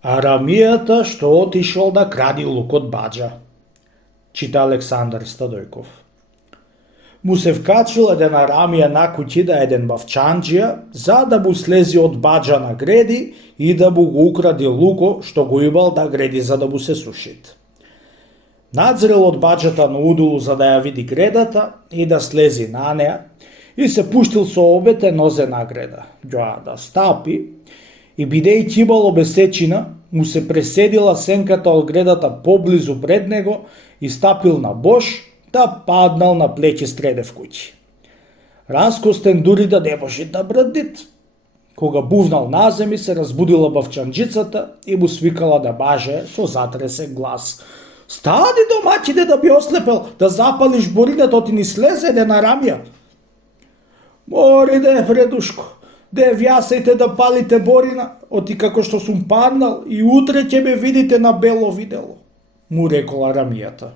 Арамијата што отишол да кради лук од баџа, чита Александар Стадојков. Му се вкачил еден арамија на куќи еден бавчанџија, за да му слези од баџа на греди и да му го укради луко што го имал да греди за да му се сушит. Надзрел од баџата на удулу за да ја види гредата и да слези на неа и се пуштил со обете нозе на греда, ѓоа да стапи и бидејќи имал обесечина, му се преседила сенката од гредата поблизу пред него и стапил на бош, да паднал на плеќе Стредев куќи. Раскостен дури да не може да брадит. Кога бувнал на земи се разбудила бавчанџицата и му свикала да баже со затресен глас. Стани домаќине да би ослепел, да запалиш боринето ти ни слезе еден арамија. Мориде, вредушко, де вјасајте да палите борина, оти како што сум паднал и утре ќе ме видите на бело видело, му рекол арамијата.